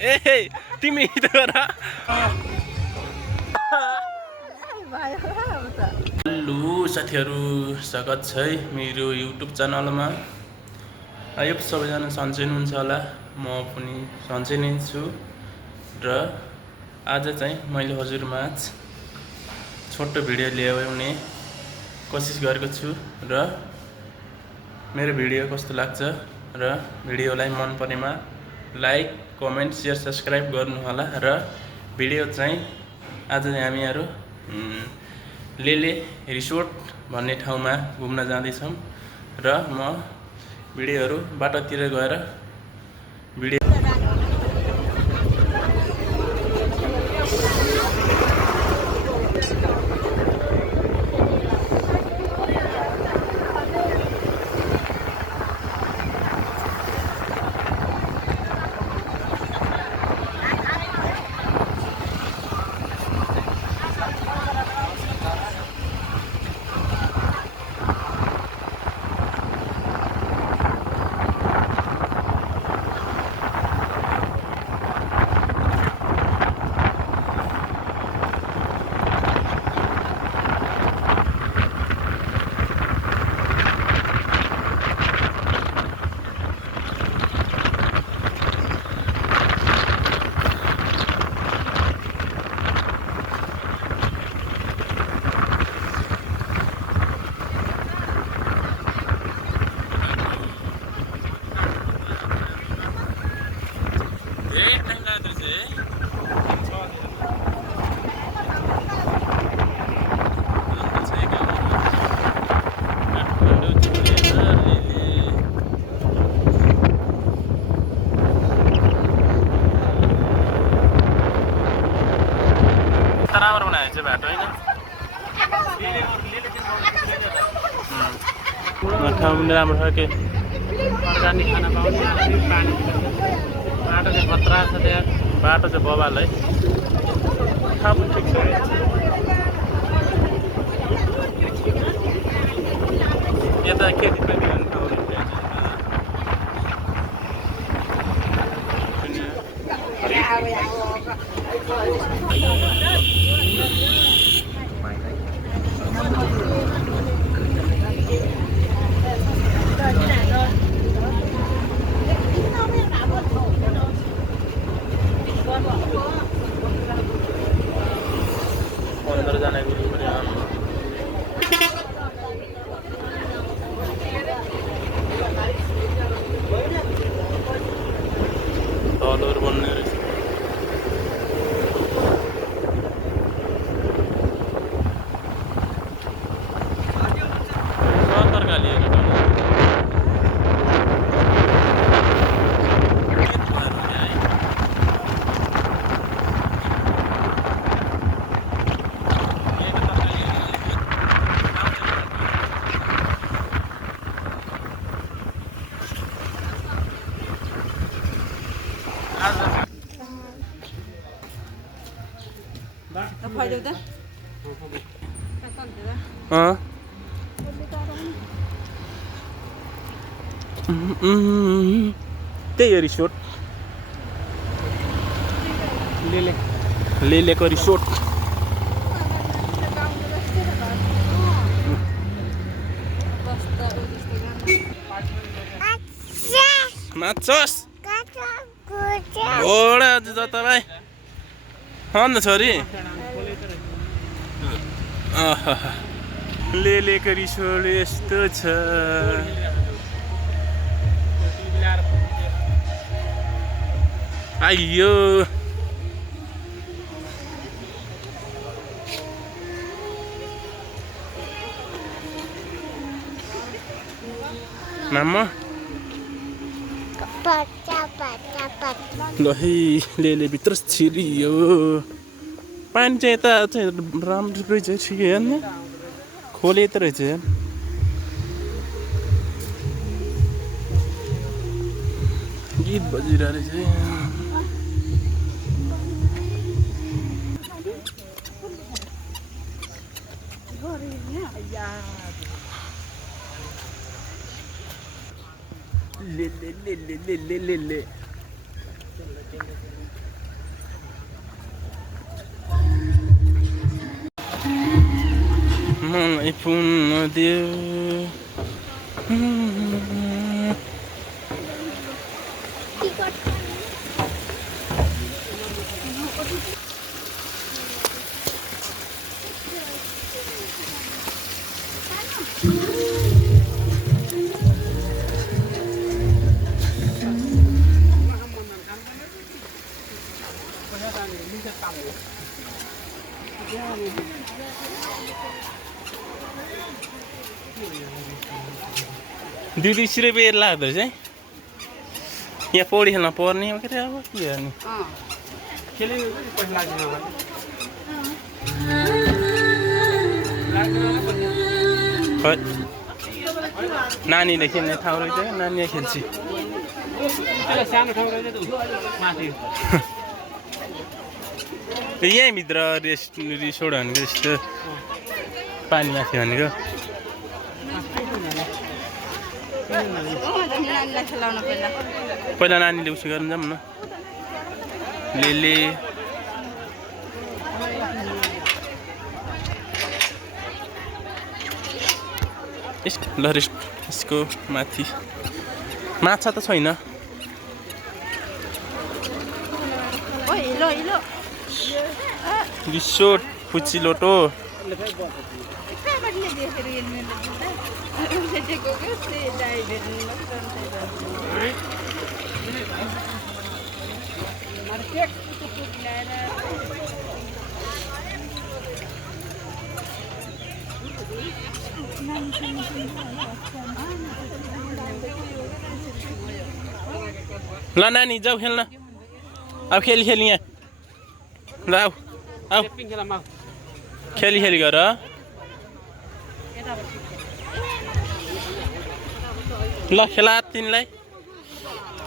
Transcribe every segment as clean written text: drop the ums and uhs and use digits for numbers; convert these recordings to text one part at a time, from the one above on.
ए तिमी त गर हेलो साथीहरू स्वागत छ है मेरो युट्युब च्यानलमा। यो सबैजना सन्चै हुनुहुन्छ होला, म पनि सन्चै नै छु र आज चाहिँ मैले हजुरमाझ छोटो भिडियो ल्याउने कोसिस गरेको छु र मेरो भिडियो कस्तो लाग्छ र भिडियोलाई मन परेमा लाइक कमेन्ट शेयर सब्सक्राइब गर्नु होला र भिडियो चाहिँ आज हामीहरू लेले रिसोर्ट भन्ने ठाउँमा घुम्न जाँदैछौँ र म भिडियोहरू बाटोतिर गएर भिडियो राम्रो बनाएको चाहिँ बाटो होइन ठाउँ राम्रो छ के अर्ग्यानिक खाना पाउने पानी बाटो चाहिँ खतरा छ त्यहाँ बाटो चाहिँ बबाल है ठाउँ पनि ठिक छ यता खेतीपाती गर्ने ठाउँ अंदर जाने के लिए डॉलर बनने त्यही हो रिसोर्ट लेलेको रिसोर्ट माछस घोडा जता भाइ अन्त छोरी लेलेको रिसोर्ट यस्तो छ आइयो मामा ल है लेले भित्र छिरियो पानी चाहिँ यता चाहिँ राम्रो रहेछ ठिकै हेर्नु खोले त रहेछ गीत बजिरहेको रहेछ ले आइपुग्न दियो दिदी सिरै बेर लाग्दो रहेछ है यहाँ पौडी खेल्न पर्ने हो के अब के गर्ने नानीले खेल्ने ठाउँ रहेछ क्या नानीले खेल्छ यहीँभित्र रिसोर्ट भनेको जस्तो पानी माथि भनेको पहिला नानीले उसो गर्नु जाऊँ न ले ल यसको माथि माछा त छैन रिसोर्ट फुचिलोटो ल नानी जाऊ खेल्न अब खेली यहाँ ल आऊ खेली गर ल खेला तिमीलाई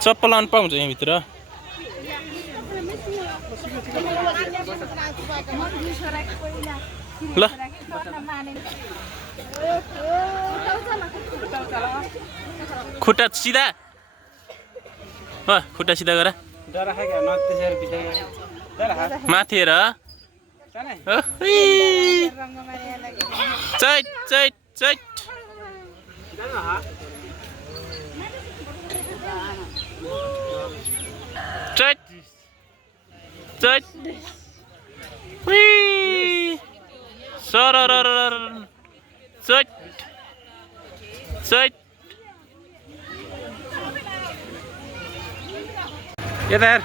चप्पल लाउनु पाउँछ यहाँभित्र ल खुट्टा सिधा खुट्टा सिधा गर माथि हेर चैट चैट चैट चैट चैट सरर चैट चैट यता हेर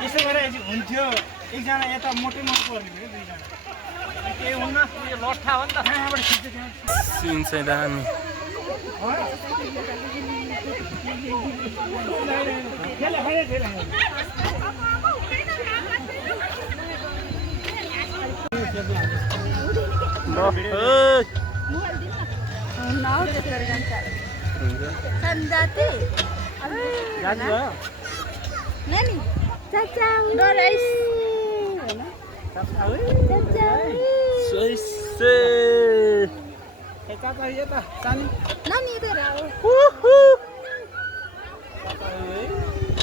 यसो गरेर हुन्थ्यो एकजना यता मोटै मोटो पर्ने थियो दुईजना केही हुन्न यो लट्ठा हो नि त कहाँबाट खिच्छ सिन चाहिँ दामी Nani? Cacang. No rice. Cacang. Soise. Caca ya ta, Sani. Nani itu rau.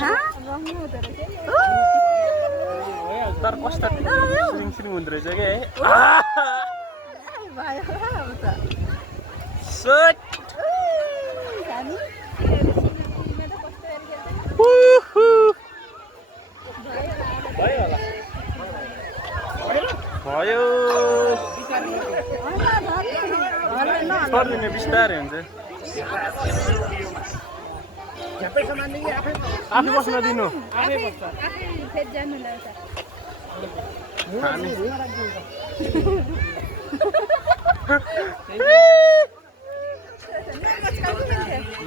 Hah? Ramu itu rau. Ntar kostar sering mundur aja kayak. Bahaya betul. Set. Sani. भयो छोडिदिने बिस्तारै हुन्छ झ्याप्पै सामान दिने आफै बस्न दिनु आफै आफै बस्छ आफै फेद जानु लाग्छ हामी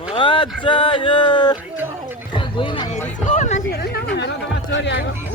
मजा आयो भुइँमा हेरिस् मान्छेहरू नि चोरी आएको